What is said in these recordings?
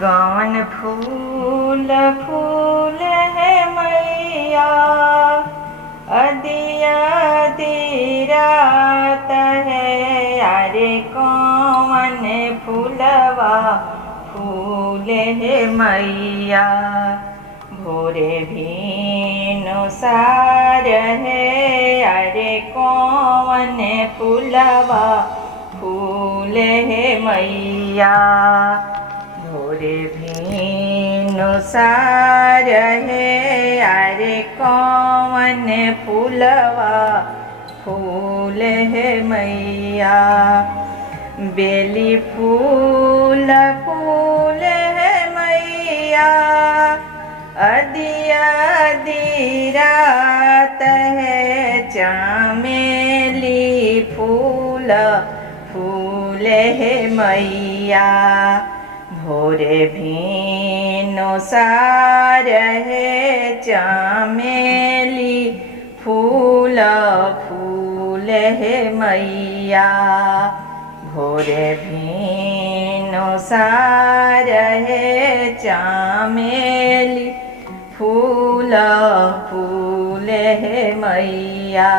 कौन फूल फूल है मैया, अधिया रात है। अरे कौन फूलवा फूल है मैया, भोरे भीनु सार है। अरे कौन फूलवा फूल है मैया, भोरे भीनु सार है। अरे कौन फूलवा फूल है मैया, बेली फूल फूल है मैया, अधिया रात है। चमेली फूल फूल है मैया, भोरे भीनु सार है। चमेली फूल फूल है मैया, भोरे भीनु सार है। चमेली फूल फूल है मैया,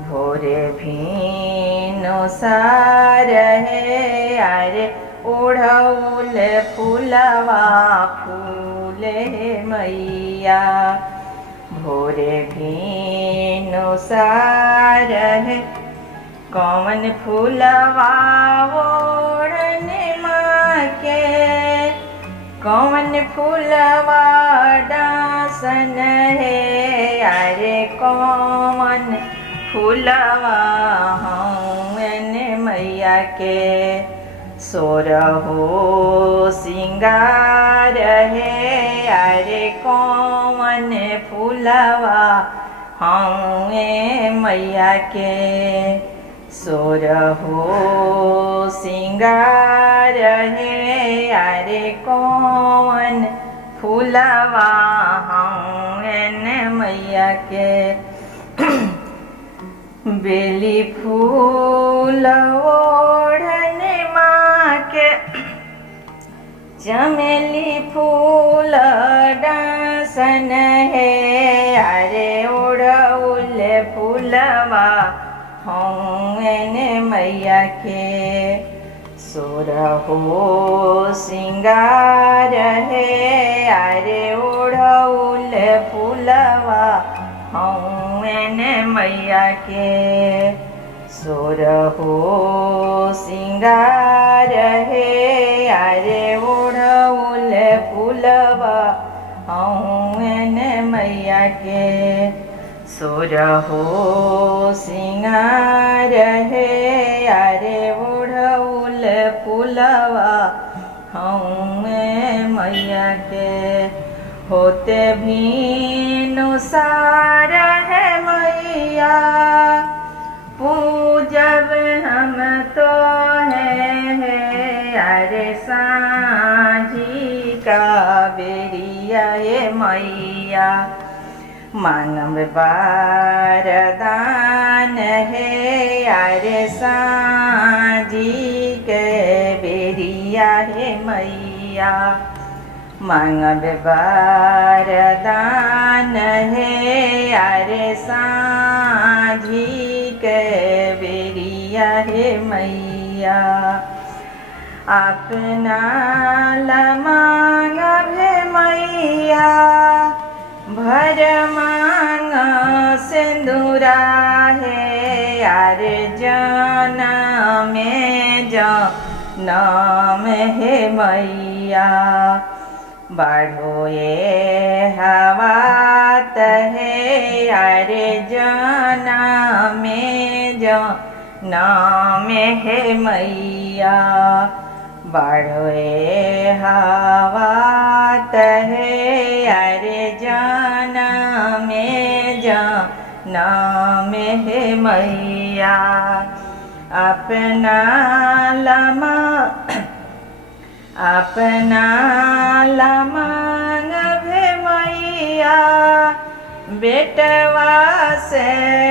भोरे भीनु सार है। अरे ओढ़ौल फूलवा फूल है मैया, भोरे भीनु सार है। कौन फूलवा ओढ़ने माँ के, कौन फूलवा डासन है। अरे कौन फूलवा हवन मैया के, सोरहो सिंगार है। अरे कौन फूलवा हवन मैया के, सोरहो सिंगार है। अरे कौन फूलवा हवन मैया के, बेली फूल ओढ़ने माँ के, चमेली फूल डासन है। अरे ओढ़ौल फूलवा हवन मैया के, सोरहो सिंगार है। अरे ओढ़ौल फूलवा हवन मैया के, सोरहो सिंगार है। अरे ओढ़ौल फूलवा हवन मैया के, सोरहो सिंगार है। अरे ओढ़ौल फूलवा हवन मैया के, होते भीनु सार है मैया, पूजब हम तो है। अरे सांझी का बेरिया ये मैया, मानव बारदान है। अरे सांझी के बेरिया है मैया, मांगब बारदान है। अरे सांझी के बेरिया है मैया, अपना मांगब है मैया, भर मांग सिंदूरा है। अरे जाना में नाम है मैया, बढ़ो ये हवात है। अरे जाना में नाम है मैया, बढ़ो ये हवात है। अरे जाना में नाम है मैया, अपना मांगब मैया, बेटवा से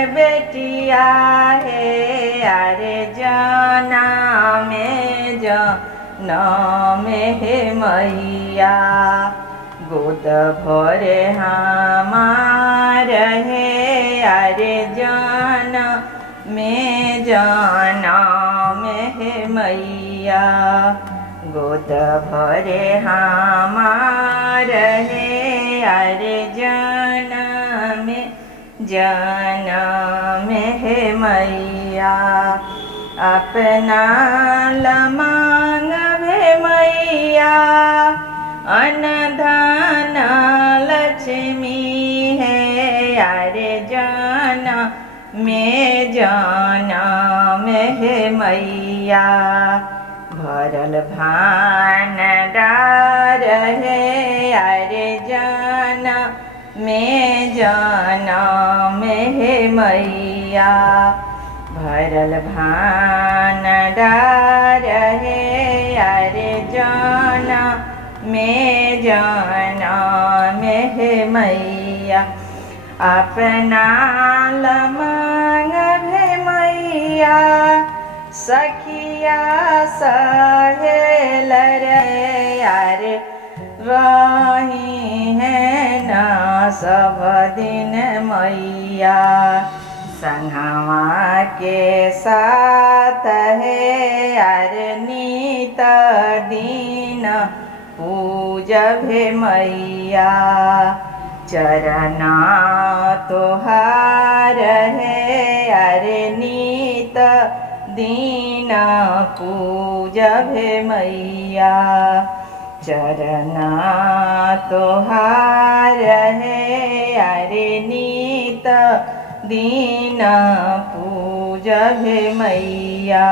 बेटिया है। अरे जाना में में हे मैया गोद भरे हमार है अरे जन में हे मैया गोद भरे हमार है अरे जन में हे मैया अपना लमांग भे मैया अनधन लक्ष्मी है अरे जन में हे मैया भरल भांडार है अरे जन में हे मैया भरल भांडार है अरे जन में हे मैया अपना लमंग भे मैया सखिया सहेल रे अरे रही है न सब दिन मैया संगवा के साथ है अरे नित दिन पूजबे मैया चरण तोहार है अरे नित दिन पूजबे मैया चरण तोहार है अरे नित दिन पूजबे मैया।